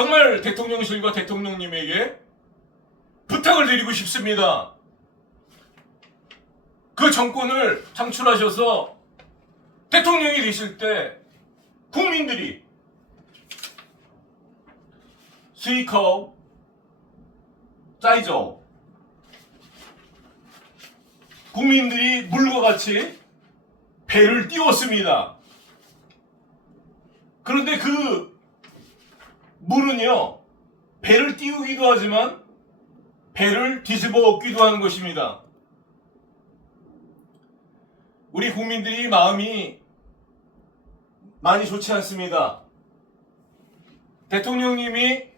정말 대통령실과 대통령님에게 부탁을 드리고 싶습니다. 그 정권을 창출하셔서 대통령이 되실 때 국민들이 수익하고 짜이죠. 국민들이 물과 같이 배를 띄웠습니다. 그런데 그 물은요, 배를 띄우기도 하지만 배를 뒤집어 엎기도 하는 것입니다. 우리 국민들이 마음이 많이 좋지 않습니다. 대통령님이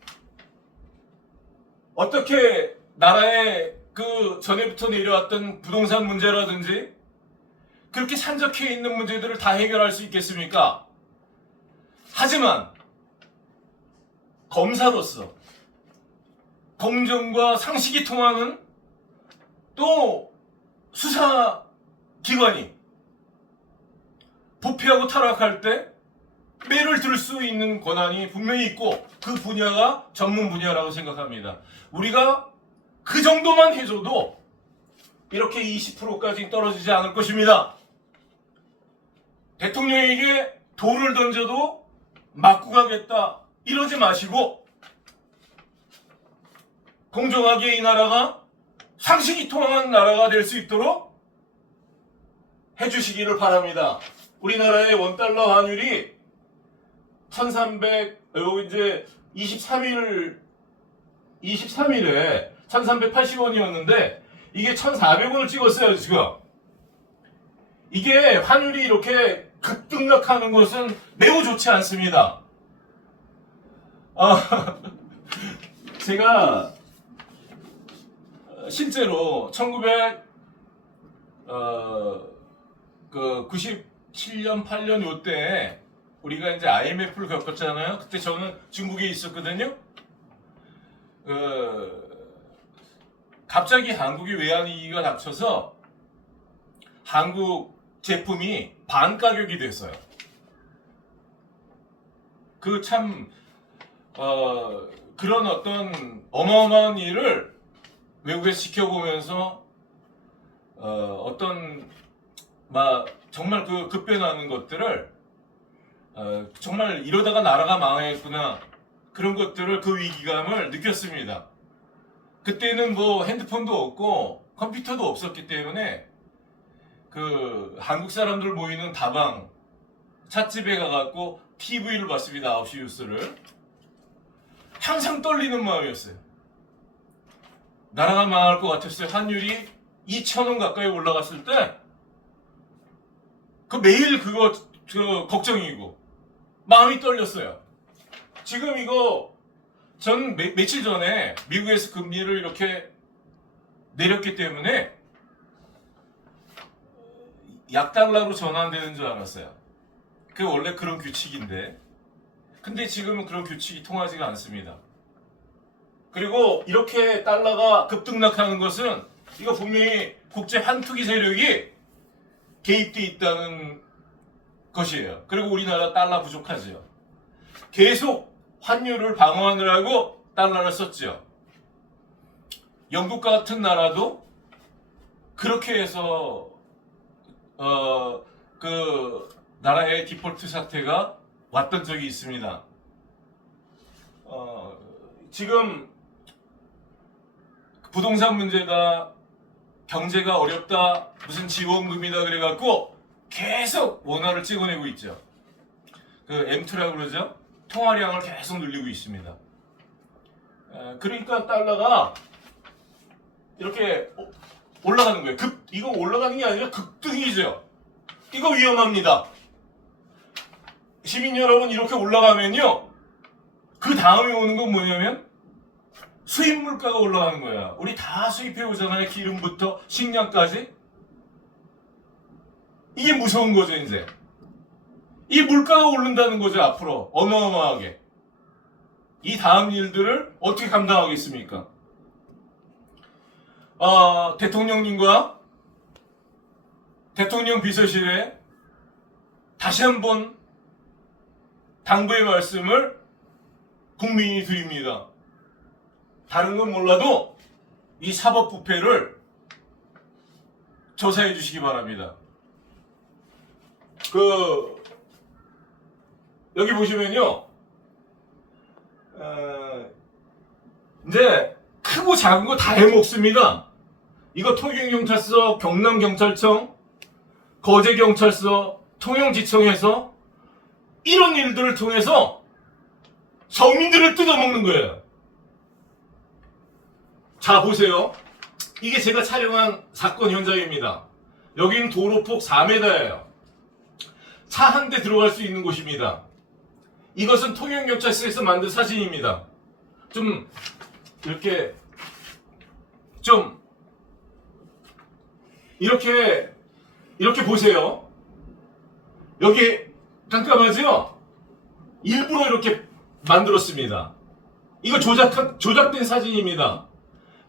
어떻게 나라의 그 전에부터 내려왔던 부동산 문제라든지 그렇게 산적해 있는 문제들을 다 해결할 수 있겠습니까? 하지만 검사로서 공정과 상식이 통하는 또 수사기관이 부패하고 타락할 때 매를 들 수 있는 권한이 분명히 있고 그 분야가 전문 분야라고 생각합니다. 우리가 그 정도만 해줘도 이렇게 20%까지 떨어지지 않을 것입니다. 대통령에게 돌을 던져도 맞고 가겠다 이러지 마시고 공정하게 이 나라가 상식이 통한 나라가 될 수 있도록 해주시기를 바랍니다. 우리나라의 원달러 환율이 1300, 여기 이제 23일에 1380원이었는데 이게 1400원을 찍었어요, 지금. 이게 환율이 이렇게 급등락하는 것은 매우 좋지 않습니다. 제가 실제로 1997년, 8년 요때 우리가 이제 IMF를 겪었잖아요. 그때 저는 중국에 있었거든요. 갑자기 한국이 외환위기가 닥쳐서 한국 제품이 반 가격이 됐어요. 그런 어떤 어마어마한 일을 외국에서 지켜보면서 정말 그 급변하는 것들을 정말 이러다가 나라가 망하겠구나 그런 것들을 그 위기감을 느꼈습니다. 그때는 뭐 핸드폰도 없고 컴퓨터도 없었기 때문에 그 한국 사람들 모이는 다방 찻집에 가갖고 TV를 봤습니다. 9시 뉴스를. 항상 떨리는 마음이었어요. 나라가 망할 것 같았어요. 환율이 2,000원 가까이 올라갔을 때 그 매일 그거 걱정이고 마음이 떨렸어요. 지금 이거 전 며칠 전에 미국에서 금리를 이렇게 내렸기 때문에 약달러로 전환되는 줄 알았어요. 그게 원래 그런 규칙인데 근데 지금은 그런 규칙이 통하지가 않습니다. 그리고 이렇게 달러가 급등락하는 것은 이거 분명히 국제 환투기 세력이 개입돼 있다는 것이에요. 그리고 우리나라 달러 부족하죠. 계속 환율을 방어하느라고 달러를 썼죠. 영국 같은 나라도 그렇게 해서 그 나라의 디폴트 사태가 왔던 적이 있습니다. 지금 부동산 문제다, 경제가 어렵다, 무슨 지원금이다 그래갖고 계속 원화를 찍어내고 있죠. 그 M2라고 그러죠. 통화량을 계속 늘리고 있습니다. 그러니까 달러가 이렇게 올라가는 거예요. 이거 올라가는 게 아니라 급등이죠. 이거 위험합니다. 시민 여러분, 이렇게 올라가면요, 그 다음에 오는 건 뭐냐면 수입 물가가 올라가는 거야. 우리 다 수입해 오잖아요. 기름부터 식량까지. 이게 무서운 거죠, 이제. 이 물가가 오른다는 거죠, 앞으로. 어마어마하게. 이 다음 일들을 어떻게 감당하겠습니까? 대통령님과 대통령 비서실에 다시 한번 당부의 말씀을 국민이 드립니다. 다른 건 몰라도 이 사법부패를 조사해 주시기 바랍니다. 여기 보시면요, 이제 크고 작은 거 다 해먹습니다. 이거 통영경찰서, 경남경찰청, 거제경찰서, 통영지청에서 이런 일들을 통해서 서민들을 뜯어먹는 거예요. 자, 보세요. 이게 제가 촬영한 사건 현장입니다. 여긴 도로폭 4m예요. 차 한 대 들어갈 수 있는 곳입니다. 이것은 통영경찰서에서 만든 사진입니다. 이렇게 보세요. 여기 깜깜하죠? 일부러 이렇게 만들었습니다. 이거 조작된 사진입니다.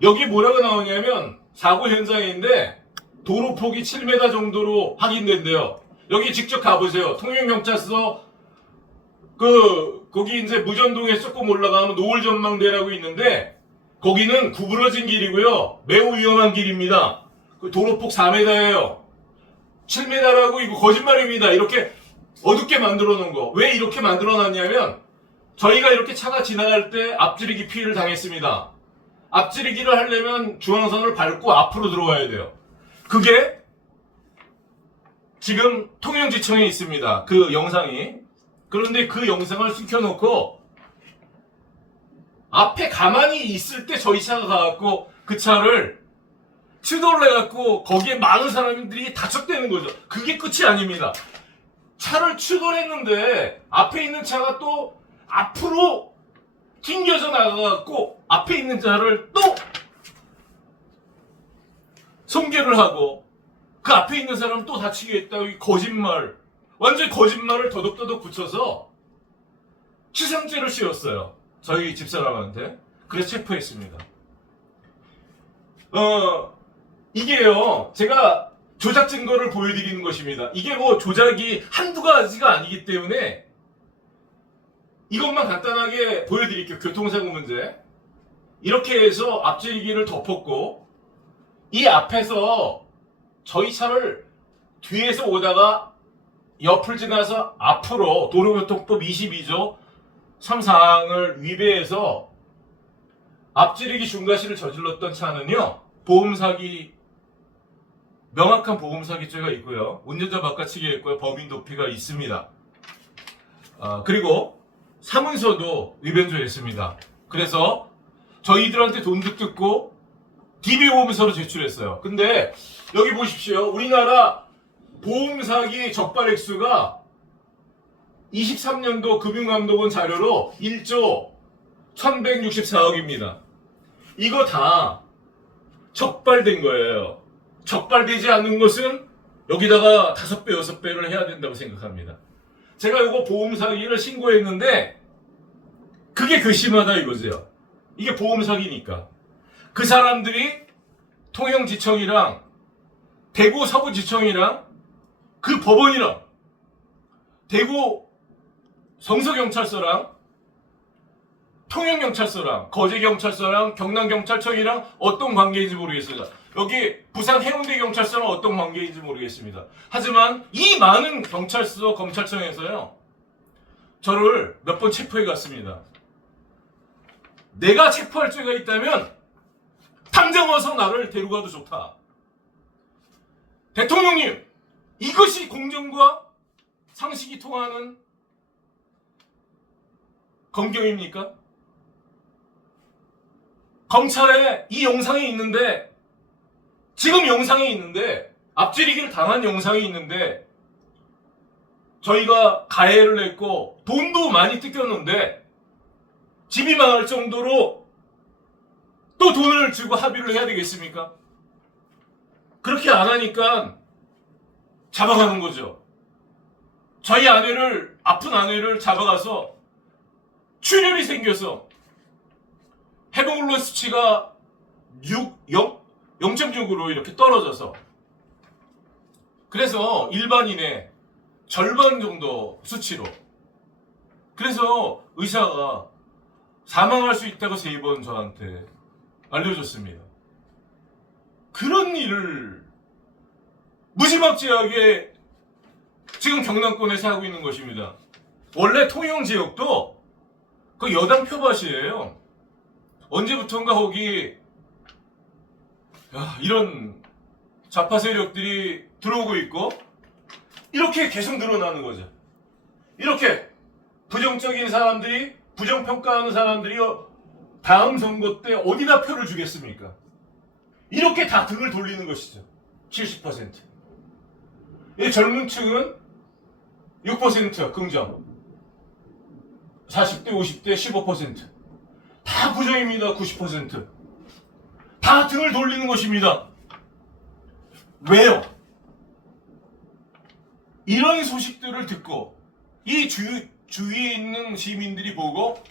여기 뭐라고 나오냐면 사고 현장인데 도로폭이 7m 정도로 확인된대요. 여기 직접 가보세요. 통영경찰서 거기 이제 무전동에 조금 올라가면 노을전망대라고 있는데 거기는 구부러진 길이고요. 매우 위험한 길입니다. 도로폭 4m예요. 7m라고 이거 거짓말입니다. 이렇게 어둡게 만들어 놓은 거. 왜 이렇게 만들어 놨냐면 저희가 이렇게 차가 지나갈 때 앞지르기 피해를 당했습니다. 앞지르기를 하려면 중앙선을 밟고 앞으로 들어와야 돼요. 그게 지금 통영지청에 있습니다. 그 영상이. 그런데 그 영상을 숨겨놓고 앞에 가만히 있을 때 저희 차가 가갖고 그 차를 추돌을 해갖고 거기에 많은 사람들이 다쳤다는 거죠. 그게 끝이 아닙니다. 차를 추돌했는데 앞에 있는 차가 또 앞으로 튕겨져 나가갖고 앞에 있는 차를 또 손괴를 하고 그 앞에 있는 사람은 또 다치게 했다고 이 거짓말, 완전히 거짓말을 더덕더덕 붙여서 치상죄를 씌웠어요. 저희 집사람한테. 그래서 체포했습니다. 이게요, 제가 조작 증거를 보여드리는 것입니다. 이게 뭐 조작이 한두 가지가 아니기 때문에 이것만 간단하게 보여드릴게요. 교통사고 문제. 이렇게 해서 앞지르기를 덮었고 이 앞에서 저희 차를 뒤에서 오다가 옆을 지나서 앞으로 도로교통법 22조 3사항을 위배해서 앞지르기 중과실을 저질렀던 차는요, 보험사기, 명확한 보험사기죄가 있고요, 운전자 바깥치기가 있고요, 범인 도피가 있습니다. 그리고 사문서도 위반조했습니다. 그래서 저희들한테 돈도 뜯고 DB보험서로 제출했어요. 근데 여기 보십시오. 우리나라 보험사기 적발 액수가 23년도 금융감독원 자료로 1조 1164억입니다. 이거 다 적발된 거예요. 적발되지 않는 것은 여기다가 5배, 6배를 해야 된다고 생각합니다. 제가 이거 보험사기를 신고했는데 그게 괘씸하다 이거죠. 이게 보험사기니까. 그 사람들이 통영지청이랑 대구 서부지청이랑 그 법원이랑 대구 성서경찰서랑 통영경찰서랑 거제경찰서랑 경남경찰청이랑 어떤 관계인지 모르겠습니다. 여기 부산 해운대경찰서랑 어떤 관계인지 모르겠습니다. 하지만 이 많은 경찰서, 검찰청에서요, 저를 몇 번 체포해 갔습니다. 내가 체포할 죄가 있다면 당장 와서 나를 데려가도 좋다. 대통령님, 이것이 공정과 상식이 통하는 검경입니까? 검찰에 이 영상이 있는데, 지금 영상이 있는데, 앞지르기를 당한 영상이 있는데, 저희가 가해를 했고 돈도 많이 뜯겼는데 집이 망할 정도로 또 돈을 주고 합의를 해야 되겠습니까? 그렇게 안 하니까 잡아가는 거죠. 저희 아내를, 아픈 아내를 잡아가서 출혈이 생겨서 헤모글로빈 수치가 0.6으로 이렇게 떨어져서, 그래서 일반인의 절반 정도 수치로, 그래서 의사가 사망할 수 있다고 3번 저한테 알려줬습니다. 그런 일을 무지막지하게 지금 경남권에서 하고 있는 것입니다. 원래 통영 지역도 그 여당 표밭이에요. 언제부턴가 거기 이런 좌파 세력들이 들어오고 있고 이렇게 계속 늘어나는 거죠. 이렇게 부정적인 사람들이, 부정평가하는 사람들이 다음 선거 때 어디다 표를 주겠습니까? 이렇게 다 등을 돌리는 것이죠. 70%. 이 젊은 층은 6% 긍정, 40대, 50대 15%. 다 부정입니다. 90%. 다 등을 돌리는 것입니다. 왜요? 이런 소식들을 듣고 이 주위에 있는 시민들이 보고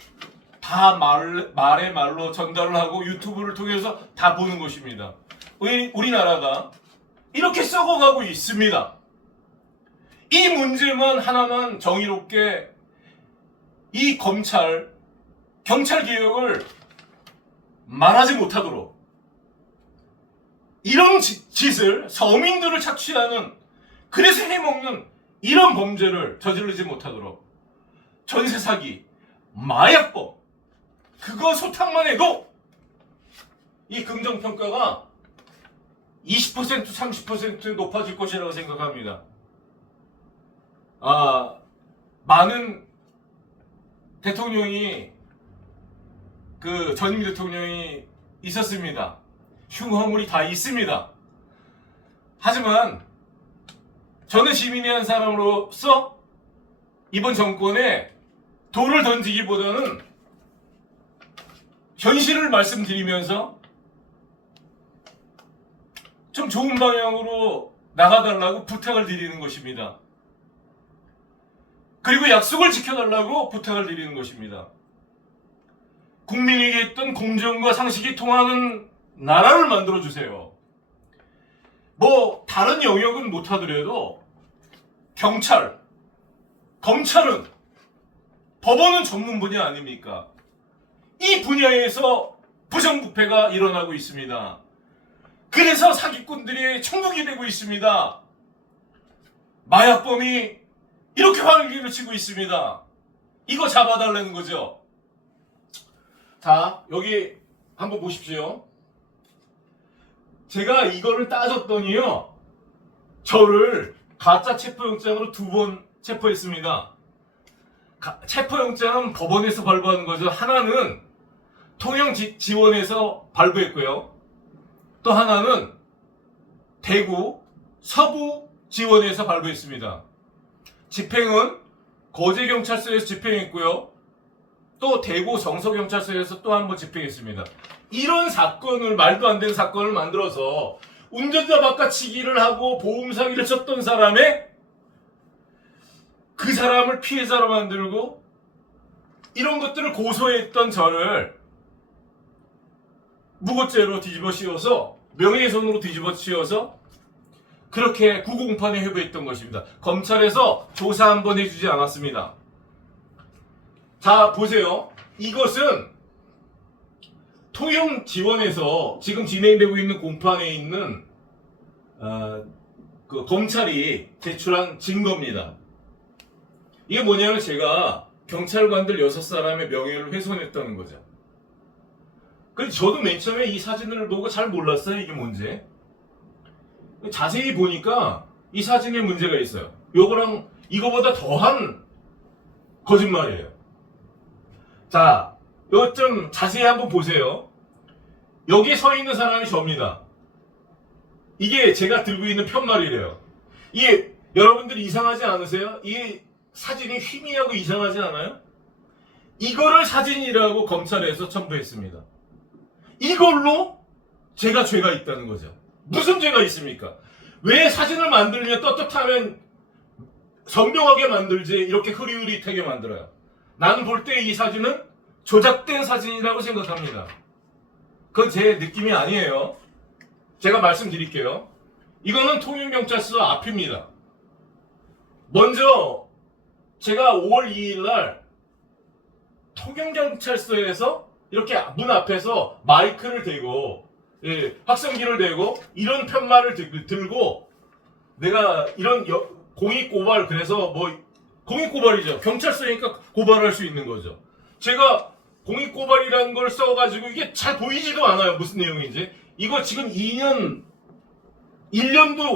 다 말에 말로 전달을 하고 유튜브를 통해서 다 보는 것입니다. 우리나라가 이렇게 썩어가고 있습니다. 이 문제만 하나만 정의롭게 이 경찰 개혁을 말하지 못하도록 이런 짓을 서민들을 착취하는, 그래서 해먹는 이런 범죄를 저지르지 못하도록 전세 사기, 마약법, 그거 소탕만 해도 이 긍정평가가 20% 30% 높아질 것이라고 생각합니다. 많은 대통령이, 전임 대통령이 있었습니다. 흉허물이 다 있습니다. 하지만 저는 시민의 한 사람으로서 이번 정권에 돌을 던지기보다는 현실을 말씀드리면서 좀 좋은 방향으로 나가달라고 부탁을 드리는 것입니다. 그리고 약속을 지켜달라고 부탁을 드리는 것입니다. 국민에게 했던 공정과 상식이 통하는 나라를 만들어주세요. 다른 영역은 못하더라도 경찰, 검찰은, 법원은 전문 분야 아닙니까? 이 분야에서 부정부패가 일어나고 있습니다. 그래서 사기꾼들이 천국이 되고 있습니다. 마약범이 이렇게 활기를 치고 있습니다. 이거 잡아달라는 거죠. 자, 여기 한번 보십시오. 제가 이거를 따졌더니요, 저를 가짜 체포영장으로 2번 체포했습니다. 체포영장은 법원에서 발부하는 거죠. 하나는 통영 지원에서 발부했고요. 또 하나는 대구 서부 지원에서 발부했습니다. 집행은 거제경찰서에서 집행했고요. 또 대구 정서경찰서에서 또 한 번 집행했습니다. 이런 사건을, 말도 안 되는 사건을 만들어서 운전자 바꿔치기를 하고 보험 사기를 쳤던 사람의, 그 사람을 피해자로 만들고 이런 것들을 고소했던 저를 무고죄로 뒤집어 씌워서, 명예훼손으로 뒤집어 씌워서 그렇게 구공판에 회부했던 것입니다. 검찰에서 조사 한번 해주지 않았습니다. 자, 보세요. 이것은 통영 지원에서 지금 진행되고 있는 공판에 있는 검찰이 제출한 증거입니다. 이게 뭐냐면 제가 경찰관들 6사람의 명예를 훼손했다는 거죠. 그래서 저도 맨 처음에 이 사진을 보고 잘 몰랐어요. 이게 뭔지. 자세히 보니까 이 사진에 문제가 있어요. 요거랑 이거보다 더한 거짓말이에요. 자, 이거 좀 자세히 한번 보세요. 여기 서 있는 사람이 저입니다. 이게 제가 들고 있는 편말이래요. 이게 여러분들이 이상하지 않으세요? 이 사진이 희미하고 이상하지 않아요? 이거를 사진이라고 검찰에서 첨부했습니다. 이걸로 제가 죄가 있다는 거죠. 무슨 죄가 있습니까? 왜 사진을 만들면 떳떳하면 선명하게 만들지 이렇게 흐릿흐릿하게 만들어요? 나는 볼 때 이 사진은 조작된 사진이라고 생각합니다. 그건 제 느낌이 아니에요. 제가 말씀드릴게요. 이거는 통영경찰서 앞입니다. 먼저 제가 5월 2일 날 통영경찰서에서 이렇게 문 앞에서 마이크를 대고 예, 확성기를 대고 이런 편말을 들고 내가 이런 공익고발 그래서 뭐 공익고발이죠. 경찰서니까 고발할 수 있는 거죠. 제가 공익고발이라는 걸 써가지고 이게 잘 보이지도 않아요. 무슨 내용인지. 이거 지금 1년도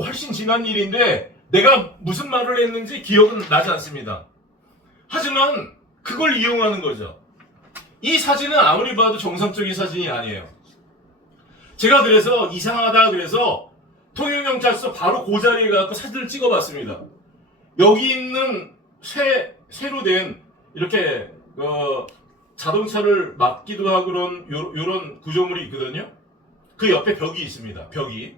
훨씬 지난 일인데 내가 무슨 말을 했는지 기억은 나지 않습니다. 하지만 그걸 이용하는 거죠. 이 사진은 아무리 봐도 정상적인 사진이 아니에요. 제가 그래서 이상하다 그래서 통영경찰서 바로 그 자리에 가서 사진을 찍어봤습니다. 여기 있는 쇠로 된 이렇게 자동차를 막기도 하고 그런 요런 구조물이 있거든요. 그 옆에 벽이 있습니다. 벽이.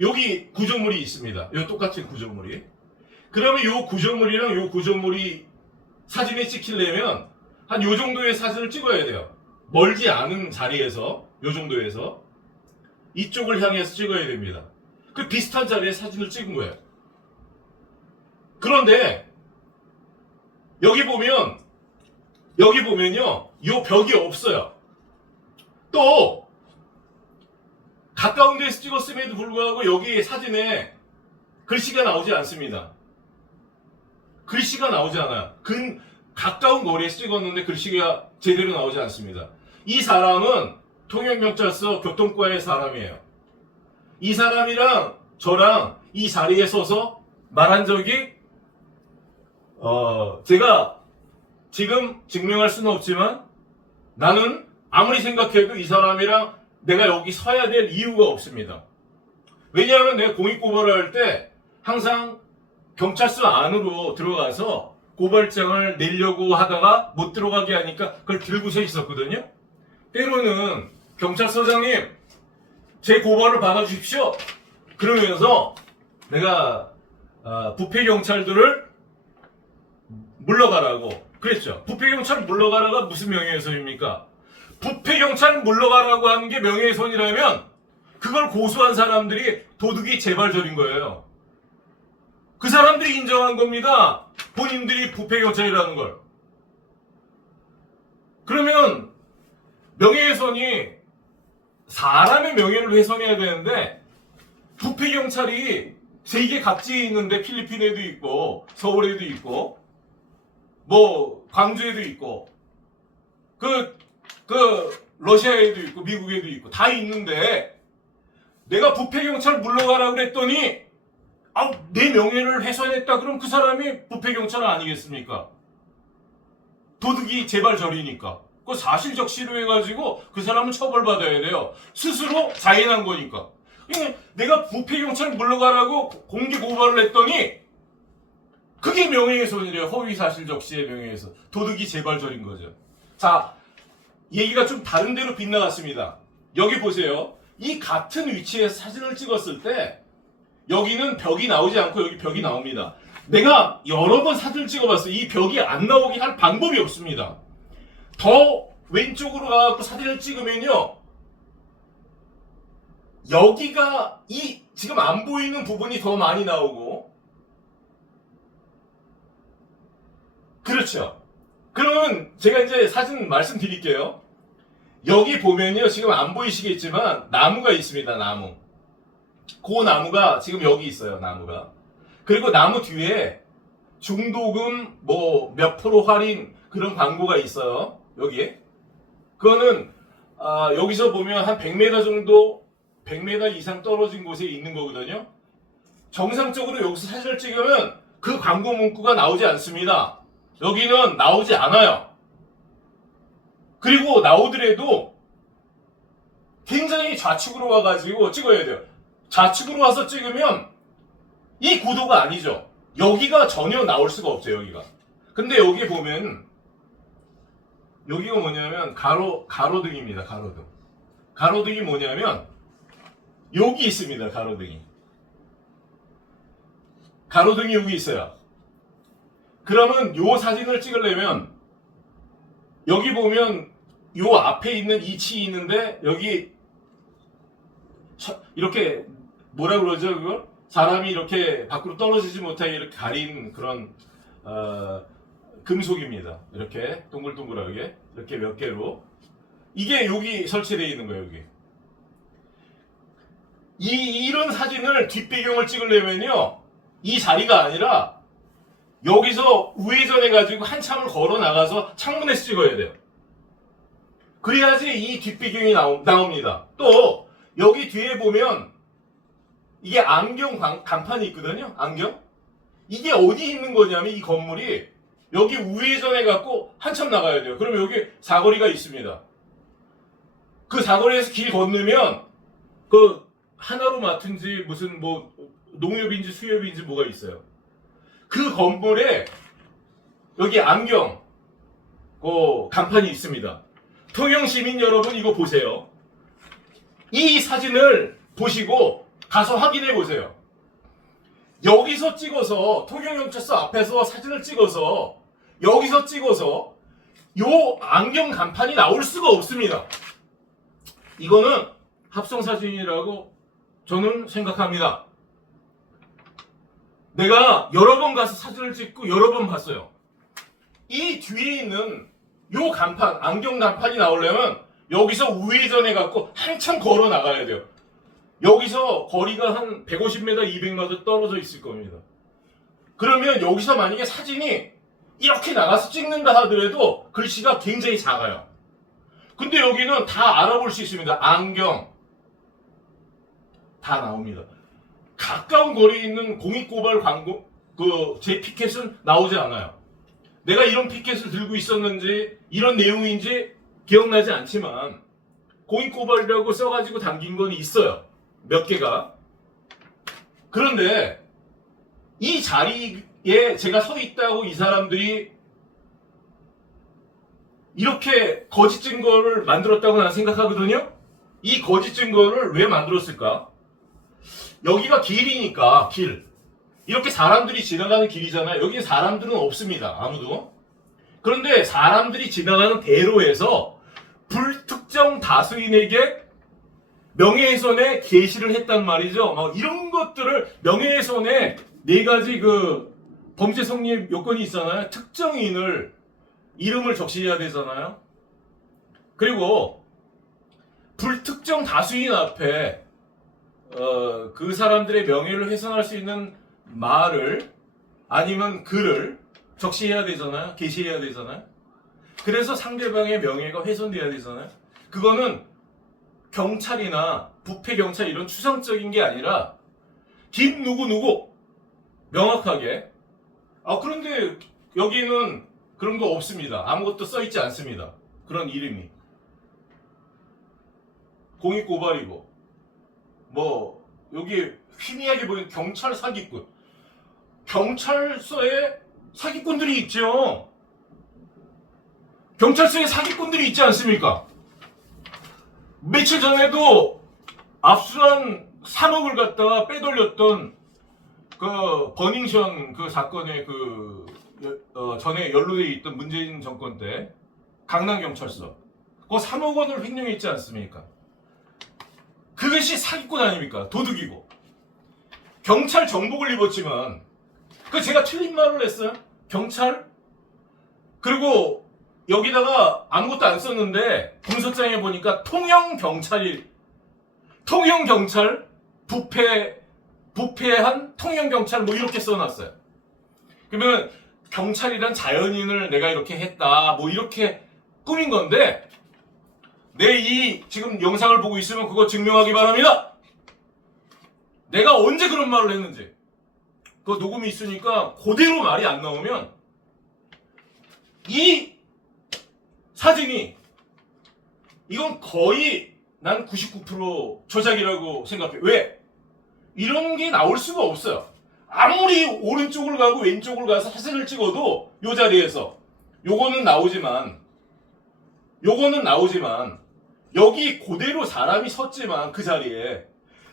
여기 구조물이 있습니다. 요 똑같은 구조물이. 그러면 요 구조물이랑 요 구조물이 사진에 찍히려면 한 요 정도의 사진을 찍어야 돼요. 멀지 않은 자리에서 요 정도에서 이쪽을 향해서 찍어야 됩니다. 그 비슷한 자리에 사진을 찍은 거예요. 그런데 여기 보면요 요 벽이 없어요. 또 가까운 데서 찍었음에도 불구하고 여기 사진에 글씨가 나오지 않습니다. 글씨가 나오지 않아요. 가까운 거리에서 찍었는데 글씨가 제대로 나오지 않습니다. 이 사람은 통영경찰서 교통과의 사람이에요. 이 사람이랑 저랑 이 자리에 서서 말한 적이 제가 지금 증명할 수는 없지만 나는 아무리 생각해도 이 사람이랑 내가 여기 서야 될 이유가 없습니다. 왜냐하면 내가 공익고발을 할 때 항상 경찰서 안으로 들어가서 고발장을 내려고 하다가 못 들어가게 하니까 그걸 들고 서 있었거든요. 때로는 경찰서장님 제 고발을 받아주십시오. 그러면서 내가 부패경찰들을 물러가라고 그랬죠. 부패경찰 물러가라가 무슨 명예훼손입니까? 부패경찰 물러가라고 하는 게 명예훼손이라면 그걸 고소한 사람들이 도둑이 재발절인 거예요. 그 사람들이 인정한 겁니다. 본인들이 부패경찰이라는 걸. 그러면 명예훼손이 사람의 명예를 훼손해야 되는데 부패경찰이 세계 각지에 있는데 필리핀에도 있고 서울에도 있고 뭐 광주에도 있고 그 러시아에도 있고 미국에도 있고 다 있는데 내가 부패경찰 물러가라 그랬더니 내 명예를 훼손했다 그럼 그 사람이 부패경찰 아니겠습니까? 도둑이 재발절이니까 그 사실적시로 해가지고 그 사람은 처벌받아야 돼요. 스스로 자인한 거니까. 내가 부패경찰 물러가라고 공개 고발을 했더니 그게 명예훼손이래요. 허위사실적시의 명예훼손. 도둑이 재발절인 거죠. 자, 얘기가 좀 다른 데로 빗나갔습니다. 여기 보세요. 이 같은 위치에서 사진을 찍었을 때 여기는 벽이 나오지 않고 여기 벽이 나옵니다. 내가 여러 번 사진을 찍어봤어요. 이 벽이 안 나오게 할 방법이 없습니다. 더 왼쪽으로 가서 사진을 찍으면요. 여기가 이 지금 안 보이는 부분이 더 많이 나오고 그렇죠. 그러면 제가 이제 사진 말씀드릴게요. 여기 보면요. 지금 안 보이시겠지만 나무가 있습니다. 나무. 그 나무가 지금 여기 있어요. 나무가. 그리고 나무 뒤에 중도금 뭐 몇 프로 할인 그런 광고가 있어요. 여기에. 그거는 여기서 보면 한 100m 정도 100m 이상 떨어진 곳에 있는 거거든요. 정상적으로 여기서 사진을 찍으면 그 광고 문구가 나오지 않습니다. 여기는 나오지 않아요. 그리고 나오더라도 굉장히 좌측으로 와가지고 찍어야 돼요. 좌측으로 와서 찍으면 이 구도가 아니죠. 여기가 전혀 나올 수가 없어요. 여기가. 근데 여기 보면 여기가 뭐냐면 가로등입니다. 가로등. 가로등이 뭐냐면 여기 있습니다. 가로등이. 가로등이 여기 있어요. 그러면 요 사진을 찍으려면 여기 보면 요 앞에 있는 이 치 있는데 여기 이렇게 뭐라 그러죠 그걸? 사람이 이렇게 밖으로 떨어지지 못하게 이렇게 가린 그런 금속입니다. 이렇게 동글동글하게 이렇게 몇 개로 이게 여기 설치되어 있는 거예요. 여기 이런 사진을 뒷배경을 찍으려면요 이 자리가 아니라 여기서 우회전해 가지고 한참을 걸어 나가서 창문에서 찍어야 돼요. 그래야지 이 뒷배경이 나옵니다. 또 여기 뒤에 보면 이게 안경 간판이 있거든요. 안경 이게 어디 있는 거냐면 이 건물이 여기 우회전해 갖고 한참 나가야 돼요. 그럼 여기 사거리가 있습니다. 그 사거리에서 길 건너면 그 하나로마트인지 무슨 뭐 농협인지 수협인지 뭐가 있어요. 그 건물에 여기 안경 간판이 있습니다. 통영 시민 여러분 이거 보세요. 이 사진을 보시고 가서 확인해 보세요. 여기서 찍어서 통영경찰서 앞에서 사진을 찍어서 여기서 찍어서 요 안경 간판이 나올 수가 없습니다. 이거는 합성사진이라고 저는 생각합니다. 내가 여러 번 가서 사진을 찍고 여러 번 봤어요. 이 뒤에 있는 요 간판, 안경 간판이 나오려면 여기서 우회전해 갖고 한참 걸어 나가야 돼요. 여기서 거리가 한 150m, 200m 떨어져 있을 겁니다. 그러면 여기서 만약에 사진이 이렇게 나가서 찍는다 하더라도 글씨가 굉장히 작아요. 근데 여기는 다 알아볼 수 있습니다. 안경 다 나옵니다. 가까운 거리에 있는 공익고발 광고 제 피켓은 나오지 않아요. 내가 이런 피켓을 들고 있었는지 이런 내용인지 기억나지 않지만 공익고발이라고 써가지고 담긴 건 있어요. 몇 개가. 그런데 이 자리에 제가 서 있다고 이 사람들이 이렇게 거짓 증거를 만들었다고 나는 생각하거든요. 이 거짓 증거를 왜 만들었을까? 여기가 길이니까 길. 이렇게 사람들이 지나가는 길이잖아요. 여기에 사람들은 없습니다. 아무도. 그런데 사람들이 지나가는 대로에서 불특정 다수인에게 명예훼손의 게시를 했단 말이죠. 이런 것들을 명예훼손의 4가지 그 범죄 성립 요건이 있잖아요. 특정인을 이름을 적시해야 되잖아요. 그리고 불특정 다수인 앞에 그 사람들의 명예를 훼손할 수 있는 말을 아니면 글을 적시해야 되잖아요. 게시해야 되잖아요. 그래서 상대방의 명예가 훼손돼야 되잖아요. 그거는 경찰이나 부패경찰 이런 추상적인 게 아니라 김 누구 명확하게. 그런데 여기는 그런 거 없습니다. 아무것도 써있지 않습니다. 그런 이름이. 공익고발이고 여기 희미하게 보이는 경찰 사기꾼. 경찰서에 사기꾼들이 있죠. 경찰서에 사기꾼들이 있지 않습니까? 며칠 전에도 압수한 3억을 갖다가 빼돌렸던 그 버닝썬 그 사건의 전에 연루되어 있던 문재인 정권 때 강남경찰서 그 3억 원을 횡령했지 않습니까? 그것이 사기꾼 아닙니까? 도둑이고. 경찰 정복을 입었지만 제가 틀린 말을 했어요. 경찰? 그리고 여기다가 아무것도 안 썼는데 공소장에 보니까 통영경찰 부패한 통영경찰 이렇게 써놨어요. 그러면 경찰이란 자연인을 내가 이렇게 했다 이렇게 꾸민 건데 내 이 지금 영상을 보고 있으면 그거 증명하기 바랍니다. 내가 언제 그런 말을 했는지. 그 녹음이 있으니까 그대로 말이 안 나오면 이 사진이 이건 거의 난 99% 조작이라고 생각해. 왜? 이런 게 나올 수가 없어요. 아무리 오른쪽을 가고 왼쪽을 가서 사진을 찍어도 이 자리에서 요거는 나오지만 여기 그대로 사람이 섰지만 그 자리에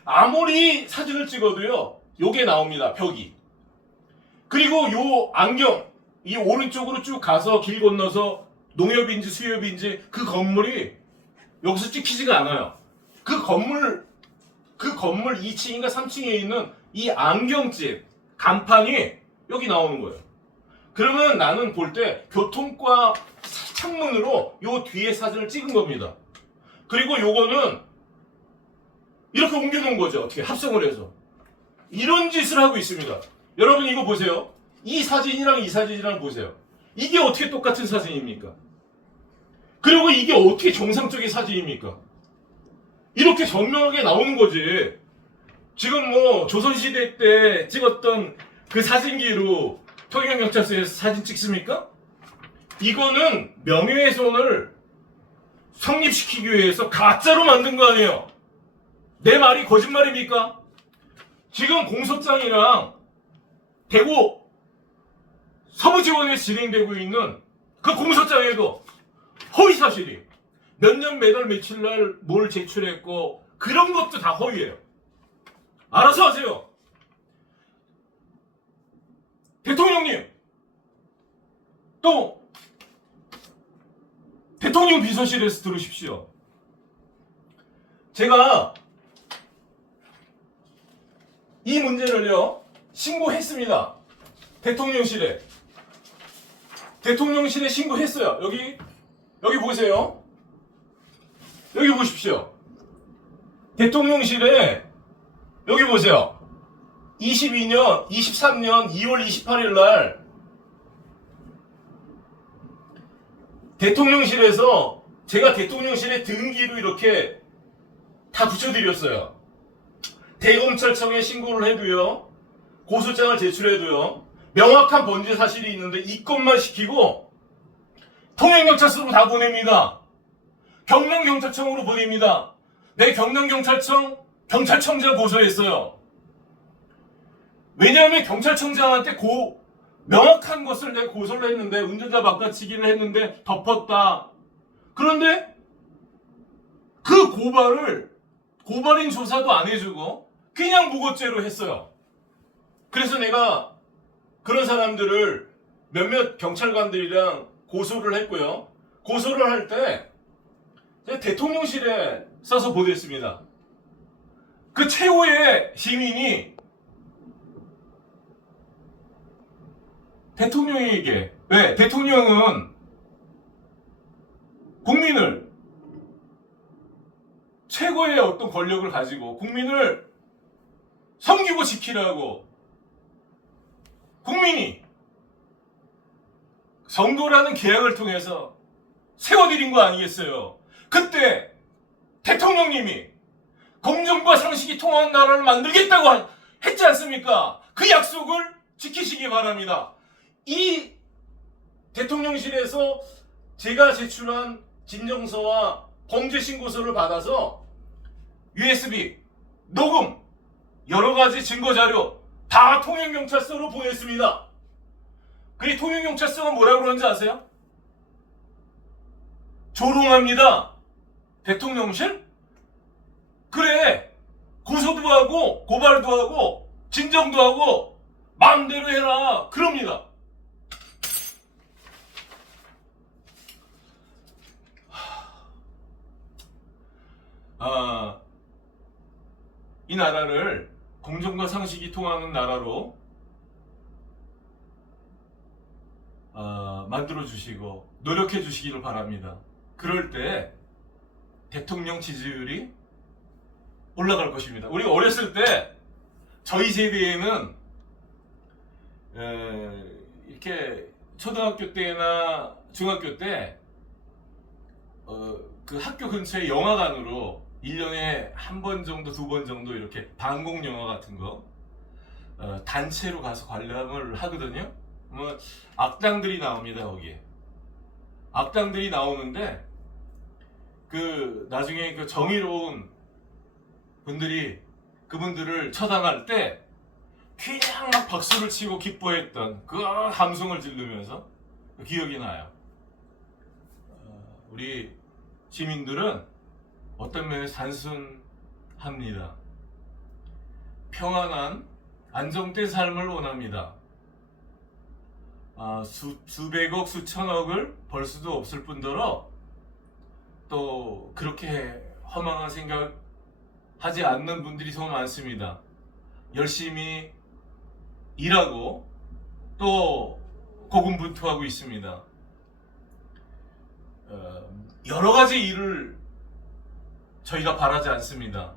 아무리 사진을 찍어도요 요게 나옵니다. 벽이. 그리고 요 안경 이 오른쪽으로 쭉 가서 길 건너서 농협인지 수협인지 그 건물이 여기서 찍히지가 않아요. 그 건물 2층인가 3층에 있는 이 안경집 간판이 여기 나오는 거예요. 그러면 나는 볼 때 교통과 창문으로 요 뒤에 사진을 찍은 겁니다. 그리고 요거는 이렇게 옮겨놓은 거죠. 어떻게 합성을 해서. 이런 짓을 하고 있습니다. 여러분 이거 보세요. 이 사진이랑 이 사진이랑 보세요. 이게 어떻게 똑같은 사진입니까? 그리고 이게 어떻게 정상적인 사진입니까? 이렇게 선명하게 나오는 거지. 지금 뭐 조선시대 때 찍었던 그 사진기로 통영경찰서에서 사진 찍습니까? 이거는 명예훼손을 성립시키기 위해서 가짜로 만든 거 아니에요? 내 말이 거짓말입니까? 지금 공소장이랑 대구 서부지원에 진행되고 있는 그 공소장에도 허위사실이 몇 년 몇 월 며칠 날 뭘 제출했고 그런 것도 다 허위예요. 알아서 하세요. 대통령님, 또 대통령 비서실에서 들으십시오. 제가 이 문제를요 신고했습니다. 대통령실에 신고했어요. 여기 보세요. 여기 보십시오. 대통령실에 여기 보세요. 23년 2월 28일 날 대통령실에서 제가 대통령실에 등기로 이렇게 다 붙여드렸어요. 대검찰청에 신고를 해도요, 고소장을 제출해도요, 명확한 번지 사실이 있는데 이 건만 시키고 통영경찰서로 다 보냅니다. 경남경찰청으로 보냅니다. 내 경남경찰청장 고소했어요. 왜냐하면 경찰청장한테 명확한 것을 내가 고소를 했는데 운전자 바꿔치기를 했는데 덮었다. 그런데 그 고발인 조사도 안 해주고 그냥 무고죄로 했어요. 그래서 내가 그런 사람들을 몇몇 경찰관들이랑 고소를 했고요. 고소를 할 때 대통령실에 써서 보냈습니다. 그 최고의 시민이 대통령에게, 왜? 대통령은 국민을, 최고의 어떤 권력을 가지고 국민을 섬기고 지키라고 국민이 선거라는 계약을 통해서 세워드린 거 아니겠어요? 그때 대통령님이 공정과 상식이 통하는 나라를 만들겠다고 했지 않습니까? 그 약속을 지키시기 바랍니다. 이 대통령실에서 제가 제출한 진정서와 범죄신고서를 받아서 USB, 녹음, 여러가지 증거자료 다 통영경찰서로 보냈습니다. 그 통영경찰서가 뭐라고 그러는지 아세요? 조롱합니다. 대통령실? 그래, 고소도 하고 고발도 하고 진정도 하고 마음대로 해라 그럽니다. 이 나라를 공정과 상식이 통하는 나라로 만들어 주시고 노력해 주시기를 바랍니다. 그럴 때 대통령 지지율이 올라갈 것입니다. 우리가 어렸을 때 저희 세대에는 이렇게 초등학교 때나 중학교 때 그 학교 근처에 영화관으로 1년에 한 번 정도, 2번 정도 이렇게 방공 영화 같은 거 단체로 가서 관람을 하거든요. 뭐 악당들이 나옵니다. 거기에 악당들이 나오는데 그 나중에 그 정의로운 분들이 그분들을 처단할 때 그냥 막 박수를 치고 기뻐했던 그 함성을 지르면서 기억이 나요. 우리 시민들은 어떤 면에서 단순합니다. 평안한 안정된 삶을 원합니다. 수백억 수천억을 벌 수도 없을 뿐더러 또 그렇게 허망한 생각 하지 않는 분들이 더 많습니다. 열심히 일하고 또 고군분투하고 있습니다. 여러 가지 일을 저희가 바라지 않습니다.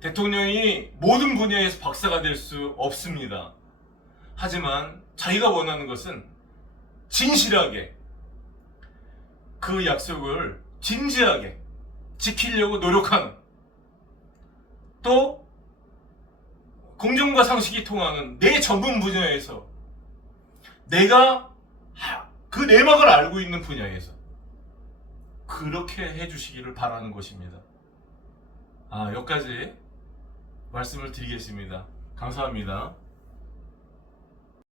대통령이 모든 분야에서 박사가 될 수 없습니다. 하지만 저희가 원하는 것은 진실하게 그 약속을 진지하게 지키려고 노력하는, 또 공정과 상식이 통하는 내 전문 분야에서 내가 그 내막을 알고 있는 분야에서 그렇게 해주시기를 바라는 것입니다. 여기까지 말씀을 드리겠습니다. 감사합니다.